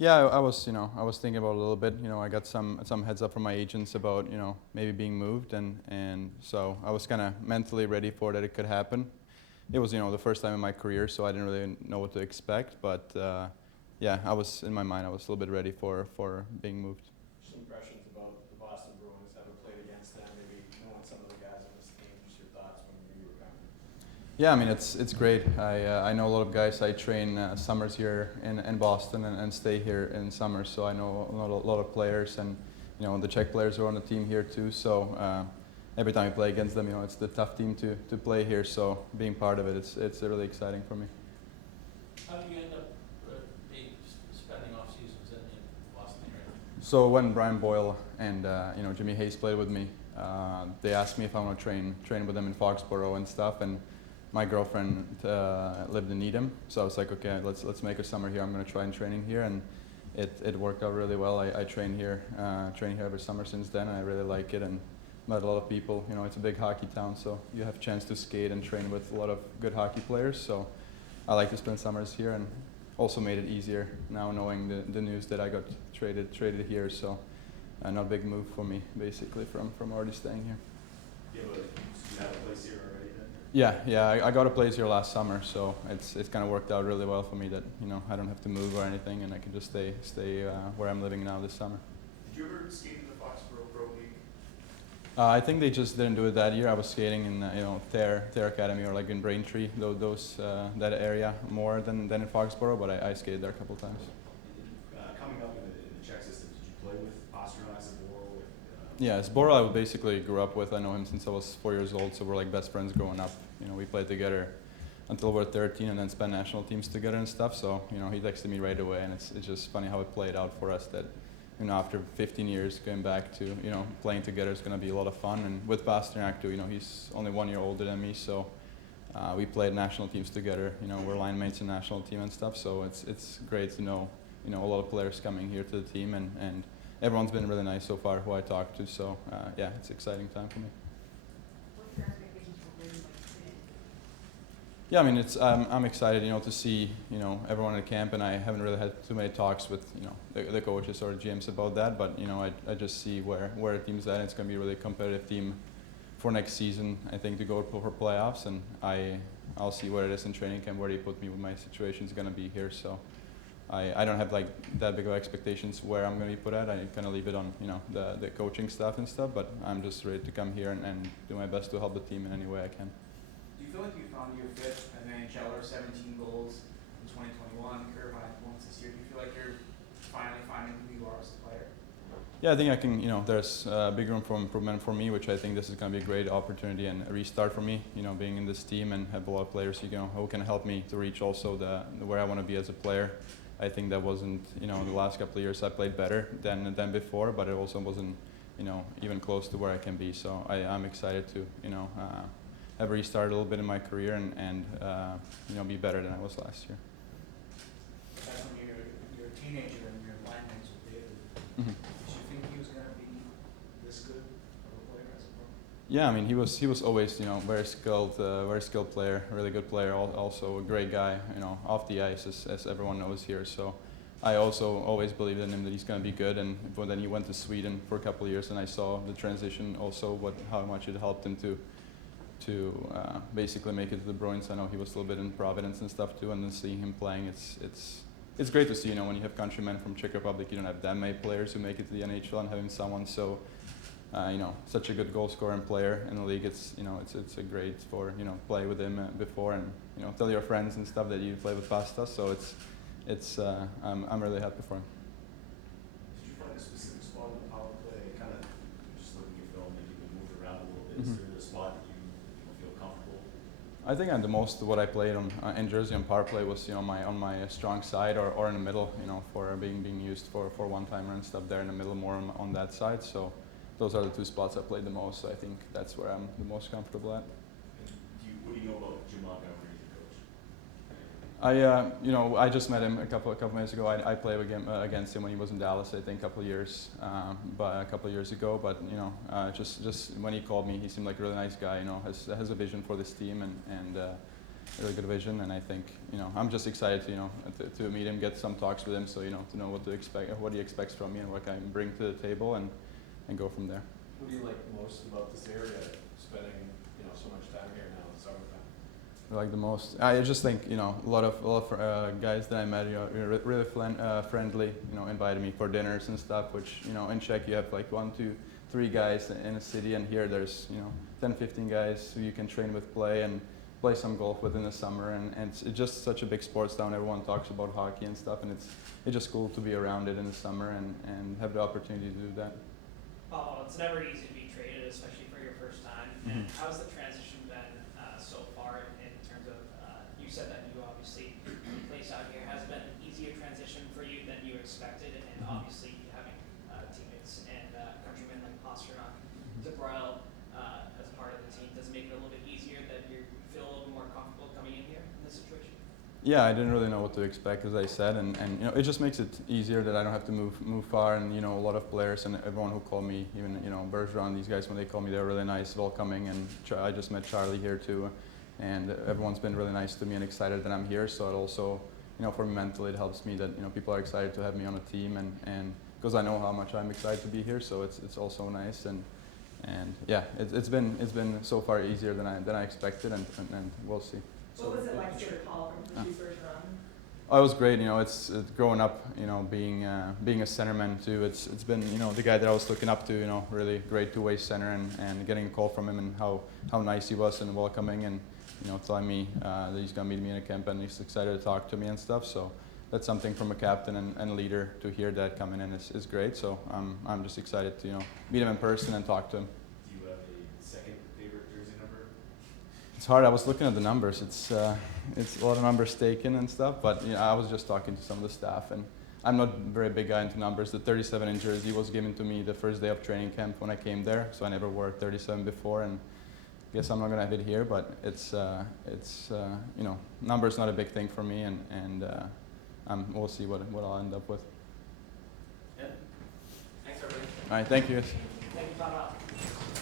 Yeah, I was thinking about it a little bit. I got some heads up from my agents about, maybe being moved, and so I was kind of mentally ready for that it could happen. It was, the first time in my career, so I didn't really know what to expect. But yeah, I was in my mind, I was a little bit ready for being moved. Just impressions about the Boston Bruins, having played against them, maybe knowing some of the guys on this team, just your thoughts when you were coming. Yeah, I mean it's great. I know a lot of guys. I train summers here in Boston and stay here in summers, so I know a lot of players, and the Czech players are on the team here too. So every time I play against them, it's the tough team to play here. So being part of it, it's really exciting for me. How do you end up spending off seasons in Boston area? So when Brian Boyle and Jimmy Hayes played with me, they asked me if I want to train with them in Foxborough and stuff, and my girlfriend lived in Needham, so I was like, okay, let's make a summer here. I'm going to try training here, and it worked out really well. I train here every summer since then, and I really like it, and met a lot of people. It's a big hockey town, so you have a chance to skate and train with a lot of good hockey players. So I like to spend summers here, and also made it easier now knowing the news that I got traded here. So not a big move for me, basically, from already staying here. Yeah, but you have a place here already then? Yeah, I got a place here last summer, so it's kind of worked out really well for me that I don't have to move or anything, and I can just stay where I'm living now this summer. Did you ever skate in the Foxborough Pro League? I think they just didn't do it that year. I was skating in Thayer Academy, or like in Braintree, those that area more than in Foxborough, but I skated there a couple times. Coming up in the Czech system, did you play with Pastrnak, Zaboro? Yeah, Zboro I basically grew up with. I know him since I was 4 years old, so we're like best friends growing up. We played together until we were 13, and then spent national teams together and stuff. So he texted me right away, and it's just funny how it played out for us that after 15 years going back to playing together is going to be a lot of fun. And with Pastrnak too, he's only 1 year older than me, so we played national teams together. We're line mates in national team and stuff. So it's great to know a lot of players coming here to the team, and everyone's been really nice so far who I talked to. So yeah, it's an exciting time for me. What's your expectations for winning today? Yeah, I mean, I'm excited, to see, everyone at camp, and I haven't really had too many talks with, the coaches or GMs about that, but, I just see where the team's at. It's going to be a really competitive team for next season, I think, to go for playoffs, and I'll see where it is in training camp, where they put me, what my situation is going to be here. So I don't have like that big of expectations where I'm going to be put at. I kind of leave it on, the coaching staff and stuff, but I'm just ready to come here and do my best to help the team in any way I can. Do you feel like you found your fit as an NHLer, 17 goals in 2021, career high points this year? Do you feel like you're finally finding who you are as a player? Yeah, I think I can, there's big room for improvement for me, which I think this is going to be a great opportunity and a restart for me, being in this team and have a lot of players, who can help me to reach also where I want to be as a player. I think that wasn't, in the last couple of years I played better than before, but it also wasn't, even close to where I can be. So I'm excited to, have restarted a little bit in my career and be better than I was last year. Back when you're a teenager and you're line mates with David, Mm-hmm. did you think he was going to be this good of a player as a pro? Yeah, I mean, he was always, very skilled player, really good player, also a great guy, off the ice, as everyone knows here. So I also always believed in him that he's going to be good. And then he went to Sweden for a couple of years, and I saw the transition also, how much it helped him to basically make it to the Bruins. I know he was a little bit in Providence and stuff too, and then seeing him playing, it's great to see. When you have countrymen from Czech Republic, you don't have that many players who make it to the NHL, and having someone so such a good goal scorer and player in the league, it's a great for play with him before, and tell your friends and stuff that you play with Pasta. So I'm really happy for him. Did you find a specific spot in the power play? Kind of just looking at film, maybe you can move it around a little bit. Mm-hmm. Is there a spot that you feel comfortable? I think the most what I played on in Jersey on power play was on my strong side or in the middle, for being used for one-timer and stuff there in the middle, more on that side. So those are the two spots I played the most. So I think that's where I'm the most comfortable at. What do you know about Jim Montgomery, the coach? I just met him a couple minutes ago. I played against him when he was in Dallas, I think, a couple of years ago. But just when he called me, he seemed like a really nice guy. Has a vision for this team, and really good vision, and I think, you know, I'm just excited to, you know, to meet him, get some talks with him, so, you know, to know what to expect, what he expects from me and what I can bring to the table, and go from there. What do you like most about this area, spending, you know, so much time here now in the summertime? I like the most. I just think, you know, a lot of guys that I met, you know, really friendly. You know, invited me for dinners and stuff. Which, you know, in Czech you have like 1, 2, 3 guys in a city, and here there's, you know, 10, 15 guys who you can train with, play some golf with in the summer, and it's just such a big sports town. Everyone talks about hockey and stuff, and it's just cool to be around it in the summer and have the opportunity to do that. Oh, it's never easy to be traded, especially for your first time. And how's the transition been so far in terms of, you said that you obviously place out here. Has it been an easier transition for you than you expected? And obviously having teammates and countrymen like Pasternak, Zabrile as part of the team, does it make it a little bit easier that you feel a little more comfortable coming in here in this situation? Yeah, I didn't really know what to expect, as I said, and you know, it just makes it easier that I don't have to move far, and you know, a lot of players and everyone who called me, even, you know, Bergeron, these guys, when they call me, they're really nice, welcoming, and I just met Charlie here too, and everyone's been really nice to me and excited that I'm here. So it also, you know, for me mentally, it helps me that, you know, people are excited to have me on a team, and because I know how much I'm excited to be here, so it's also nice, and yeah, it's been so far easier than I expected, and we'll see. What was it like to get a call from Patrice Bergeron? Oh, it was great. You know, it's growing up, you know, being a centerman too. It's been, you know, the guy that I was looking up to. You know, really great two-way center, and getting a call from him, and how nice he was and welcoming, and you know, telling me that he's gonna meet me in a camp and he's excited to talk to me and stuff. So that's something from a captain and leader to hear that coming in is great. So I'm just excited to, you know, meet him in person and talk to him. Do you have a second favorite jersey number? It's hard. I was looking at the numbers. It's a lot of numbers taken and stuff. But you know, I was just talking to some of the staff, and I'm not a very big guy into numbers. The 37 in jersey was given to me the first day of training camp when I came there, so I never wore 37 before, and I guess I'm not gonna have it here. But it's you know, numbers not a big thing for me, and we'll see what I'll end up with. Yeah. Thanks, everybody. All right, thank you. Thank you, Pavel.